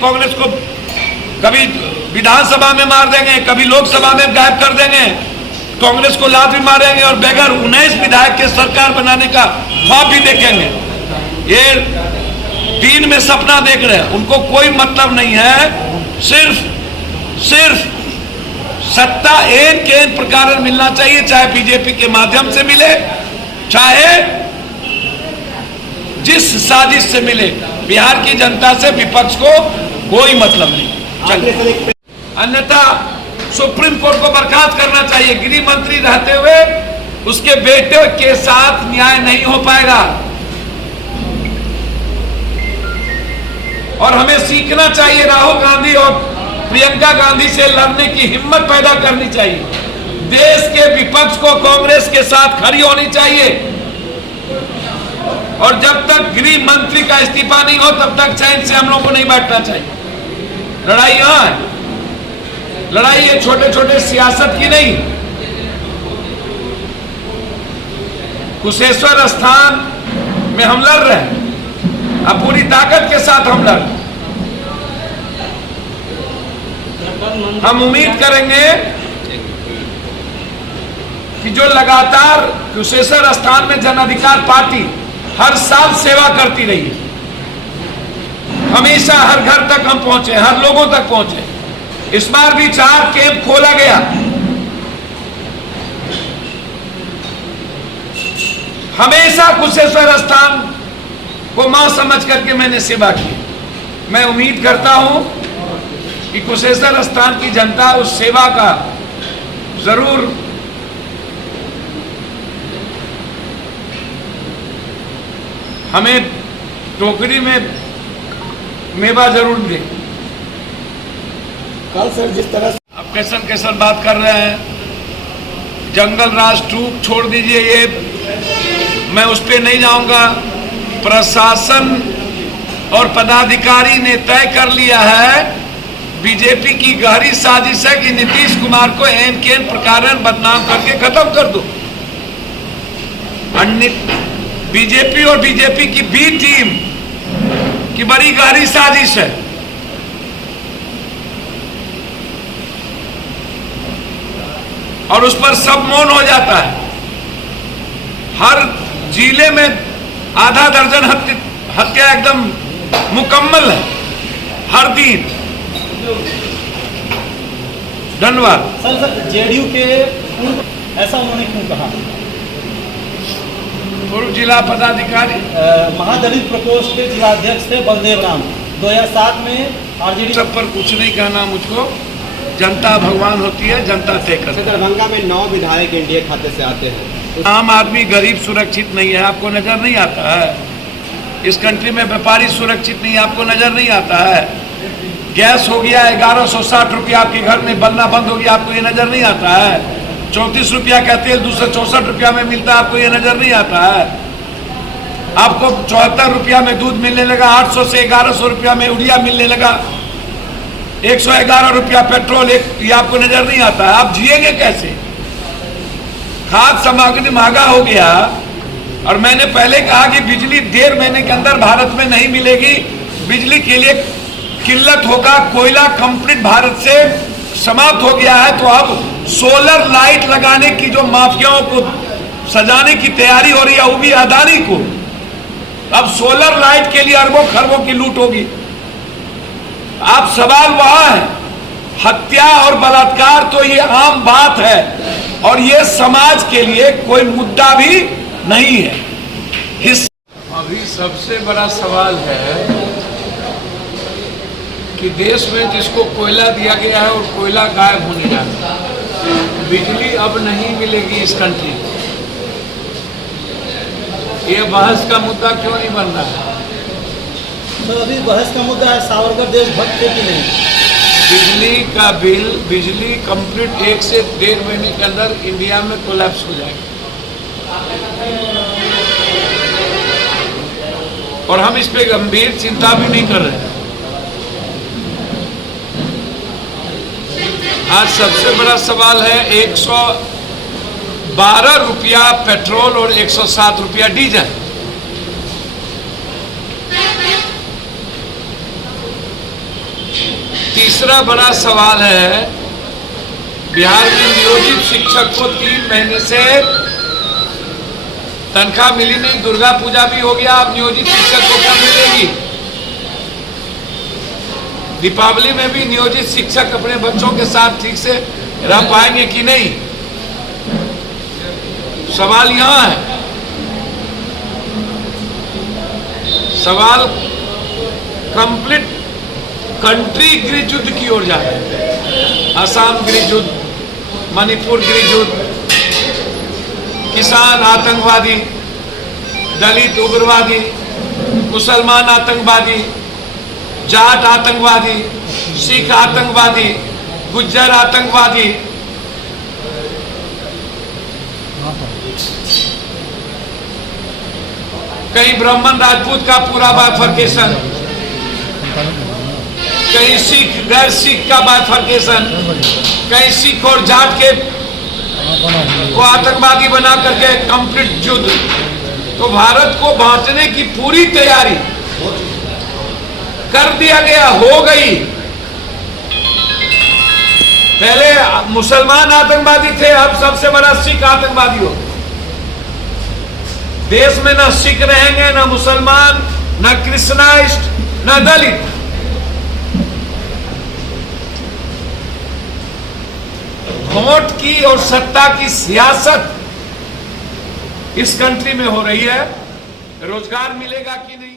कांग्रेस को कभी विधानसभा में मार देंगे, कभी लोकसभा में गायब कर देंगे, कांग्रेस को लात भी मारेंगे और बगैर 19 विधायक के सरकार बनाने का ख्वाब भी देखेंगे। ये दिन में सपना देख रहे हैं, उनको कोई मतलब नहीं है। सिर्फ सत्ता एक के प्रकार मिलना चाहिए, चाहे बीजेपी के माध्यम से मिले, चाहे जिस साजिश से मिले। बिहार की जनता से विपक्ष को कोई मतलब नहीं। अन्यथा सुप्रीम कोर्ट को बर्खास्त करना चाहिए। गृह मंत्री रहते हुए उसके बेटे के साथ न्याय नहीं हो पाएगा और हमें सीखना चाहिए। राहुल गांधी और प्रियंका गांधी से लड़ने की हिम्मत पैदा करनी चाहिए। देश के विपक्ष को कांग्रेस के साथ खड़ी होनी चाहिए और जब तक गृह मंत्री का इस्तीफा नहीं हो तब तक चैन से हम लोगों को नहीं बैठना चाहिए। लड़ाई यहां है, लड़ाई ये छोटे छोटे सियासत की नहीं। कुशेश्वर स्थान में हम लड़ रहे हैं, अब पूरी ताकत के साथ हम लड़ रहे हैं। हम उम्मीद करेंगे कि जो लगातार कुशेश्वर स्थान में जन अधिकार पार्टी हर साल सेवा करती रही है, हमेशा हर घर तक हम पहुंचे, हर लोगों तक पहुंचे। इस बार भी 4 कैंप खोला गया। हमेशा कुशेश्वर स्थान को मां समझ करके मैंने सेवा की। मैं उम्मीद करता हूं कि कुशेश्वर स्थान की जनता उस सेवा का जरूर हमें टोकरी में मेवा जरूर दे। कल सर जिस तरह आप कैसन बात कर रहे हैं, जंगल राज 2 छोड़ दीजिए, ये मैं उस पर नहीं जाऊंगा। प्रशासन और पदाधिकारी ने तय कर लिया है, बीजेपी की गहरी साजिश है कि नीतीश कुमार को एन के एन प्रकार बदनाम करके खत्म कर दो। बीजेपी और बीजेपी की बी टीम की बड़ी गहरी साजिश है। और उस पर सब मौन हो जाता है। हर जिले में आधा दर्जन हत्या एकदम मुकम्मल है हर दिन। धन्यवाद। सर जेडीयू के ऐसा उन्होंने क्यों कहा? पूर्व जिला पदाधिकारी महादलित प्रकोष्ठ के जिलाध्यक्ष थे बलदेव राम, 2007 में आरजेडी। सब पर कुछ नहीं कहना मुझको, जनता भगवान होती है, जनता तय करती है। दरभंगा में 9 विधायक एनडीए खाते से आते हैं। आम आदमी गरीब सुरक्षित नहीं है, आपको नजर नहीं आता है? इस कंट्री में व्यापारी सुरक्षित नहीं है, आपको नजर नहीं आता है? गैस हो गया 1160 रुपया, आपके घर में बनना बंद हो गया, आपको ये नजर नहीं आता है? 34 रुपया का तेल 264 रुपया में मिलता है, आपको ये नजर नहीं आता है? आपको 74 रुपया में दूध मिलने लगा, 800 से 1100 रुपया में यूरिया मिलने लगा, 111 रुपया पेट्रोल, ये आपको नजर नहीं आता है? आप जिएंगे कैसे? खाद्य सामग्री महंगा हो गया और मैंने पहले कहा कि बिजली 1.5 महीने के अंदर भारत में नहीं मिलेगी, बिजली के लिए किल्लत होगा। कोयला कंप्लीट भारत से समाप्त हो गया है, तो अब सोलर लाइट लगाने की जो माफियाओं को सजाने की तैयारी हो रही है, वो भी अदानी को। अब सोलर लाइट के लिए अरबों खरबों की लूट होगी। आप सवाल वहां है, हत्या और बलात्कार तो ये आम बात है और ये समाज के लिए कोई मुद्दा भी नहीं है। अभी सबसे बड़ा सवाल है कि देश में जिसको कोयला दिया गया है और कोयला गायब होने जा रहा है, बिजली अब नहीं मिलेगी इस कंट्री में। ये बहस का मुद्दा क्यों नहीं बन रहा है? तो अभी बहस का मुद्दा है सावरकर देशभक्त थे कि नहीं। बिजली का बिल, बिजली कंप्लीट 1 से 1.5 महीने के अंदर इंडिया में कोलैप्स हो जाएगा और हम इस पे गंभीर चिंता भी नहीं कर रहे हैं। आज सबसे बड़ा सवाल है 112 रुपया पेट्रोल और 107 रुपया डीजल। तीसरा बड़ा सवाल है, बिहार में नियोजित शिक्षक को 3 महीने से तनख्वाह मिली नहीं। दुर्गा पूजा भी हो गया, अब नियोजित शिक्षक को कब मिलेगी? दीपावली में भी नियोजित शिक्षक अपने बच्चों के साथ ठीक से रह पाएंगे कि नहीं? सवाल यहां है। सवाल कंप्लीट कंट्री गृह युद्ध की ओर जा रहा है। असम गृह युद्ध, मणिपुर गृह युद्ध, किसान आतंकवादी, दलित उग्रवादी, मुसलमान आतंकवादी, जाट आतंकवादी, सिख आतंकवादी, गुज्जर आतंकवादी, कहीं ब्राह्मण राजपूत का पूरा बाइफर्केशन, कहीं सिख गैर सिख का बाइफर्केशन, कहीं सिख और जाट के को आतंकवादी बना करके कंप्लीट युद्ध। तो भारत को बांटने की पूरी तैयारी कर दिया गया, हो गई। पहले मुसलमान आतंकवादी थे, अब सबसे बड़ा सिख आतंकवादी हो। देश में न सिख रहेंगे, न मुसलमान, न क्रिश्चनाइस्ट, न दलित। वोट की और सत्ता की सियासत इस कंट्री में हो रही है। रोजगार मिलेगा कि नहीं?